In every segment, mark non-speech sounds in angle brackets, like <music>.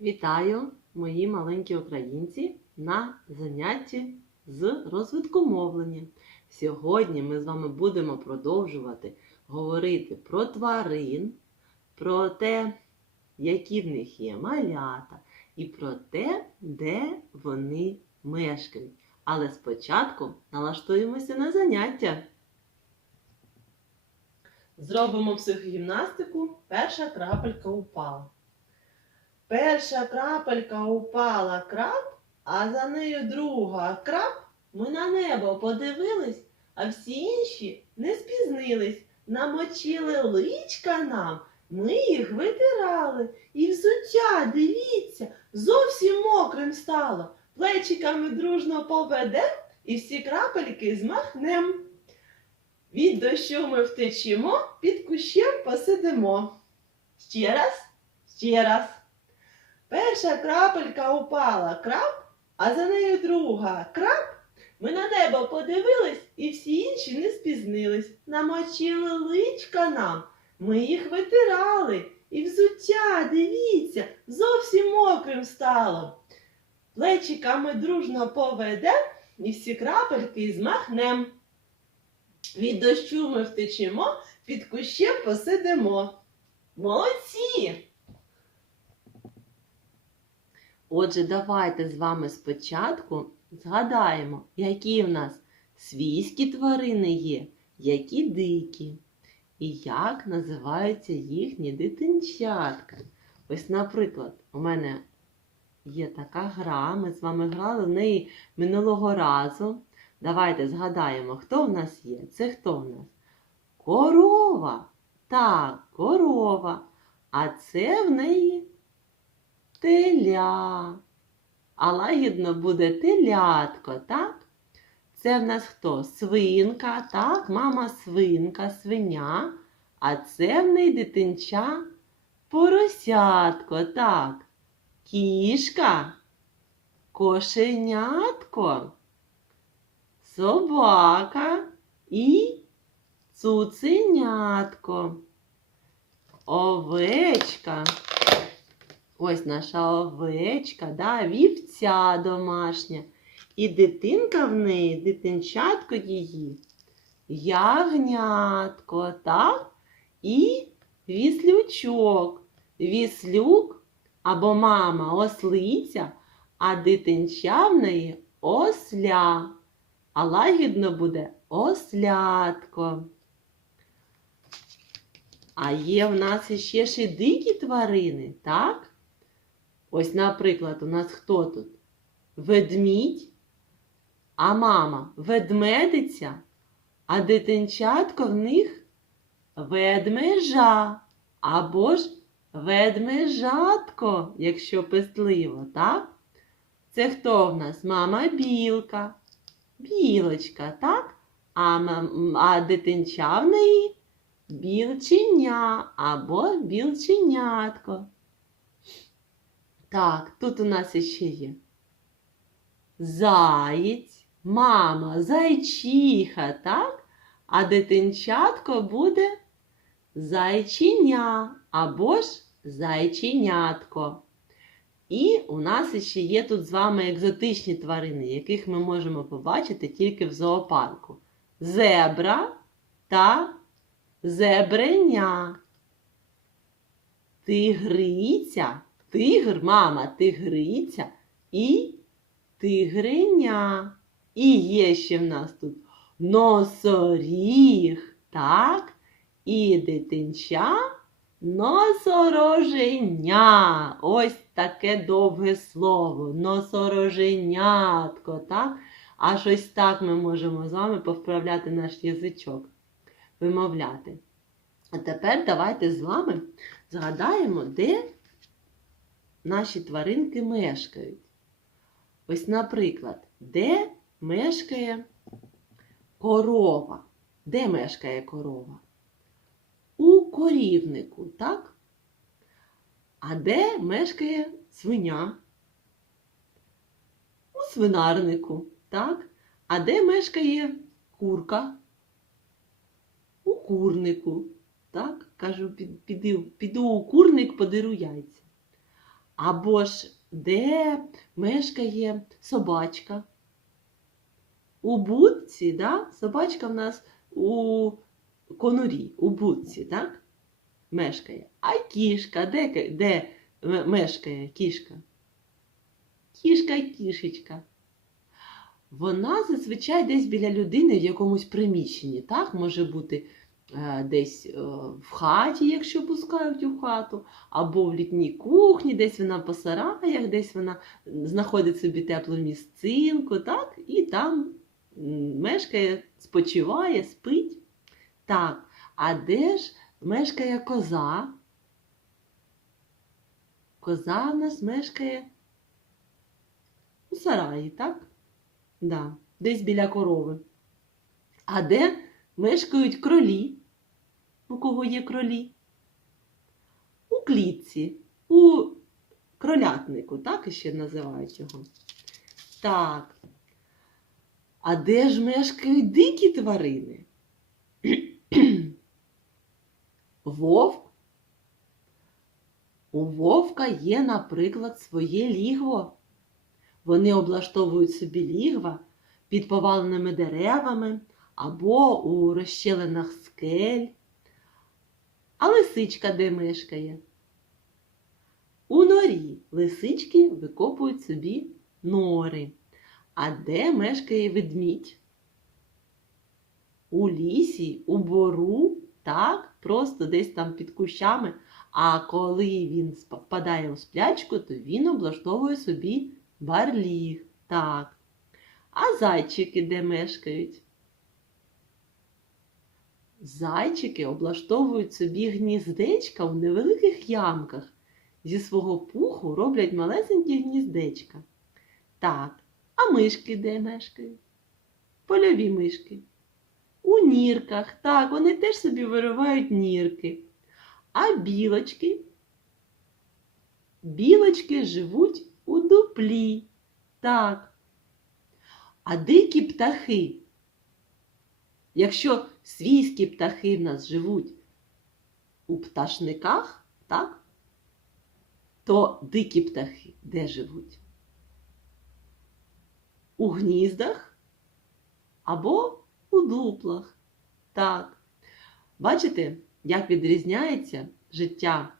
Вітаю, мої маленькі українці, на занятті з розвитку мовлення. Сьогодні ми з вами будемо продовжувати говорити про тварин, про те, які в них є малята, і про те, де вони мешкають. Але спочатку налаштуємося на заняття. Зробимо психогімнастику. Перша крапелька упала. Перша крапелька упала крап, а за нею друга крап. Ми на небо подивились, а всі інші не спізнились. Намочили личка нам, ми їх витирали. І взуття, дивіться, зовсім мокрим стало. Плечиками дружно поведем і всі крапельки змахнем. Від дощу ми втечемо, під кущем посидимо. Ще раз, ще раз. Перша крапелька упала крап, а за нею друга крап. Ми на небо подивились, і всі інші не спізнились. Намочили личка нам, ми їх витирали, і взуття, дивіться, зовсім мокрим стало. Плечиками дружно поведем і всі крапельки змахнем. Від дощу ми втечемо, під кущем посидимо. Молодці! Отже, давайте з вами спочатку згадаємо, які в нас свійські тварини є, які дикі, і як називаються їхні дитинчатка. Ось, наприклад, у мене є така гра, ми з вами грали в неї минулого разу. Давайте згадаємо, хто в нас є. Це хто в нас? Корова. Так, корова. А це в неї теля. А лагідно буде телятко, так? Це в нас хто? Свинка, так, мама свинка, свиня. А це в неї дитинча поросятко, так. Кішка, кошенятко, собака і цуценятко. Овечка. Ось наша овечка, да, вівця домашня. І дитинка в неї, дитинчатко її, ягнятко, так? І віслючок. Віслюк або мама ослиця, а дитинча в неї осля. А лагідно буде ослятко. А є в нас іще ж і дикі тварини, так? Ось, наприклад, у нас хто тут? Ведмідь, а мама ведмедиця, а дитинчатко в них ведмежа або ж ведмежатко, якщо пестливо, так? Це хто в нас? Мама білка, білочка, так? А, а дитинча в неї білченя або білченятко. Так, тут у нас іще є заєць, мама, зайчиха, так? А дитинчатко буде зайчиня або ж зайченятко. І у нас іще є тут з вами екзотичні тварини, яких ми можемо побачити тільки в зоопарку. Зебра та зебреня. Тигриця, тигр, мама, тигриця і тигриня. І є ще в нас тут носоріг, так? І дитинча носороженя. Ось таке довге слово. Носороженятко, так? Аж ось так ми можемо з вами повправляти наш язичок вимовляти. А тепер давайте з вами згадаємо, де наші тваринки мешкають. Ось, наприклад, де мешкає корова? Де мешкає корова? У корівнику, так? А де мешкає свиня? У свинарнику, так? А де мешкає курка? У курнику. Так? Кажу, піду, піду у курник, подеру яйця. Або ж де мешкає собачка? У будці, да? собачка в нас у конурі, у будці, так? Мешкає. А кішка, де, де мешкає кішка? Кішка кішечка. Вона зазвичай десь біля людини в якомусь приміщенні, так? Може бути десь е, в хаті, якщо пускають у хату, або в літній кухні, десь вона по сараях, десь вона знаходить собі теплу місцинку, так? І там мешкає, спочиває, спить. Так, а де ж мешкає коза? Коза в нас мешкає у сараї, так? Да, десь біля корови. А де мешкають кролі? У кого є кролі? У клітці, у кролятнику, так іще називають його. Так. А де ж мешкають дикі тварини? <clears throat> Вовк. У вовка є, наприклад, своє лігво. Вони облаштовують собі лігва під поваленими деревами або у розщелинах скель. А лисичка де мешкає? У норі лисички викопують собі нори. А де мешкає ведмідь? У лісі, у бору, так, просто десь там під кущами. А коли він впадає у сплячку, то він облаштовує собі барліг. Так. А зайчики де мешкають? Зайчики облаштовують собі гніздечка у невеликих ямках. Зі свого пуху роблять малесенькі гніздечка. Так, а мишки де мешкають? Польові мишки. У нірках. Так, вони теж собі виривають нірки. А білочки? Білочки живуть у дуплі. Так. А дикі птахи? Якщо свійські птахи в нас живуть у пташниках, так? То дикі птахи де живуть? У гніздах або у дуплах. Так. Бачите, як відрізняється життя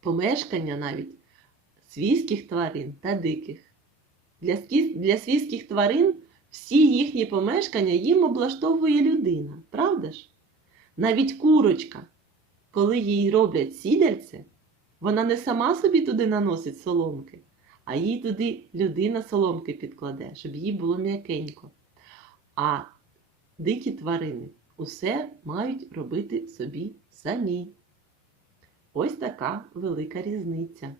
помешкання навіть свійських тварин та диких. Для, свійських тварин всі їхні помешкання їм облаштовує людина, правда ж? Навіть курочка, коли їй роблять сідальце, вона не сама собі туди наносить соломки, а їй туди людина соломки підкладе, щоб їй було м'якенько. А дикі тварини усе мають робити собі самі. Ось така велика різниця.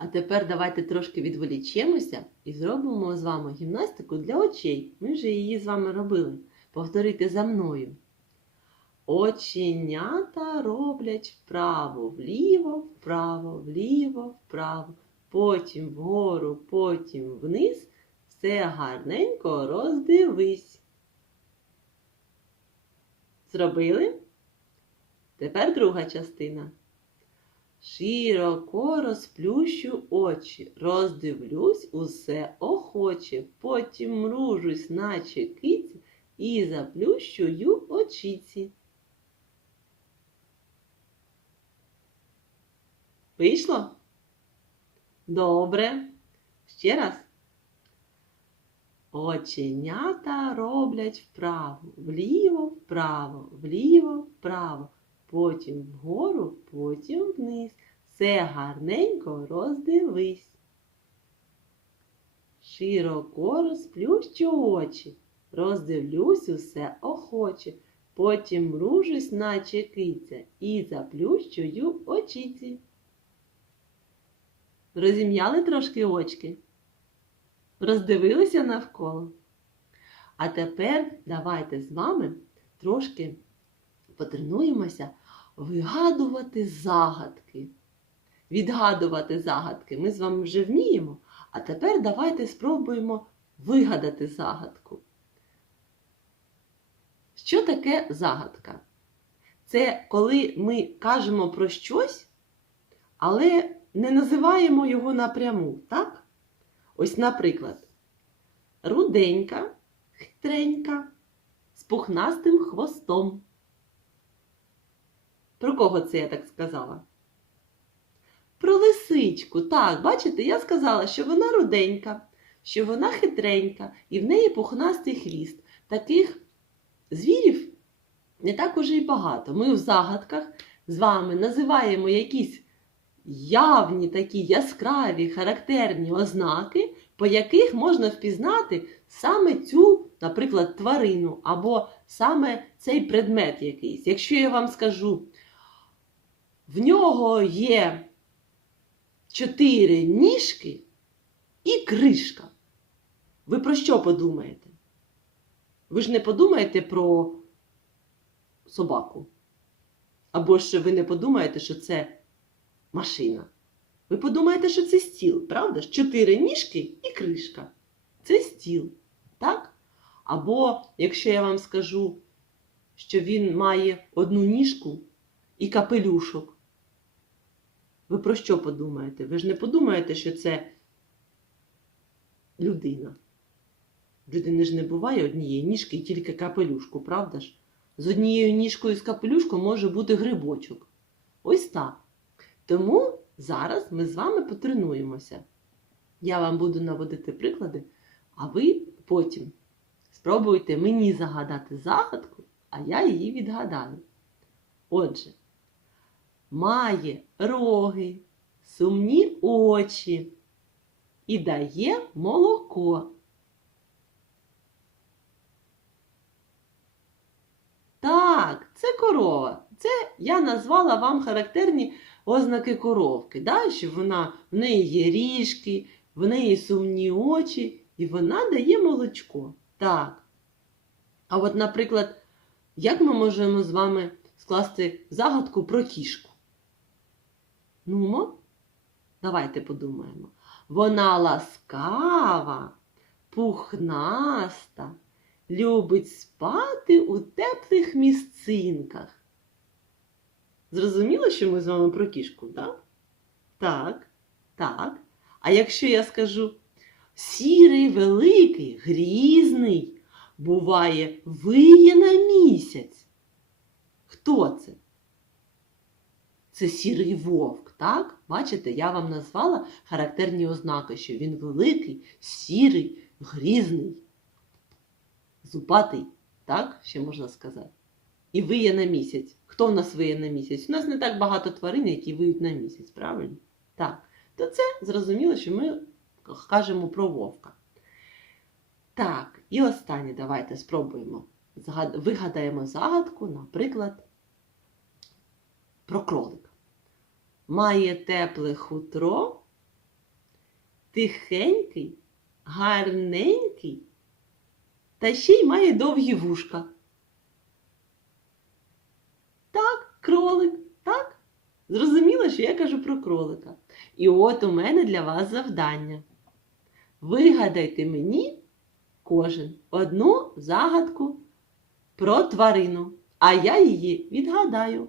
А тепер давайте трошки відволічемося і зробимо з вами гімнастику для очей. Ми вже її з вами робили. Повторити за мною. Оченята роблять вправо, вліво, вправо, вліво, вправо, потім вгору, потім вниз. Все гарненько роздивись. Зробили? Тепер друга частина. Широко розплющу очі, роздивлюсь усе охоче, потім мружусь, наче киця, і заплющую очіці. Вийшло? Добре. Ще раз. Оченята роблять вправо, вліво, вправо, вліво, вправо, потім вгору, потім вниз. Все гарненько роздивись. Широко розплющу очі, роздивлюсь усе охоче, потім мружусь, наче киця, і заплющую очіці. Розім'яли трошки очки? Роздивилися навколо? А тепер давайте з вами трошки потренуємося вигадувати загадки. Відгадувати загадки ми з вами вже вміємо, а тепер давайте спробуємо вигадати загадку. Що таке загадка? Це коли ми кажемо про щось, але не називаємо його напряму, так? Ось, наприклад, руденька, хитренька, з пухнастим хвостом. Про кого це я так сказала? Про лисичку. Так, бачите, я сказала, що вона руденька, що вона хитренька і в неї пухнастий хвіст. Таких звірів не так уже й багато. Ми в загадках з вами називаємо якісь явні такі яскраві характерні ознаки, по яких можна впізнати саме цю, наприклад, тварину або саме цей предмет якийсь. Якщо я вам скажу, в нього є чотири ніжки і кришка. Ви про що подумаєте? Ви ж не подумаєте про собаку. Або ж ви не подумаєте, що це машина. Ви подумаєте, що це стіл, правда? Чотири ніжки і кришка. Це стіл. Так? Або якщо я вам скажу, що він має одну ніжку і капелюшок. Ви про що подумаєте? Ви ж не подумаєте, що це людина. В людини ж не буває однієї ніжки і тільки капелюшку, правда ж? З однією ніжкою з капелюшком може бути грибочок. Ось так. Тому зараз ми з вами потренуємося. Я вам буду наводити приклади, а ви потім спробуйте мені загадати загадку, а я її відгадаю. Отже, має роги, сумні очі і дає молоко. Так, це корова. Це я назвала вам характерні ознаки коровки, да? що вона, в неї є ріжки, в неї сумні очі, і вона дає молочко. Так. А от, наприклад, як ми можемо з вами скласти загадку про кішку? Нумо, давайте подумаємо. Вона ласкава, пухнаста, любить спати у теплих місцинках. Зрозуміло, що ми з вами про кішку, так? Так, так. А якщо я скажу сірий, великий, грізний, буває, виє на місяць. Хто це? Це сірий вовк, так? Бачите, я вам назвала характерні ознаки, що він великий, сірий, грізний, зубатий, так, ще можна сказати. І виє на місяць. Хто в нас виє на місяць? У нас не так багато тварин, які виють на місяць, правильно? Так. То це зрозуміло, що ми кажемо про вовка. Так, і останнє давайте спробуємо. Вигадаємо загадку, наприклад, про кролика. Має тепле хутро, тихенький, гарненький, та ще й має довгі вушка. Так, кролик, так? Зрозуміло, що я кажу про кролика. І от у мене для вас завдання. Вигадайте мені кожен одну загадку про тварину, а я її відгадаю.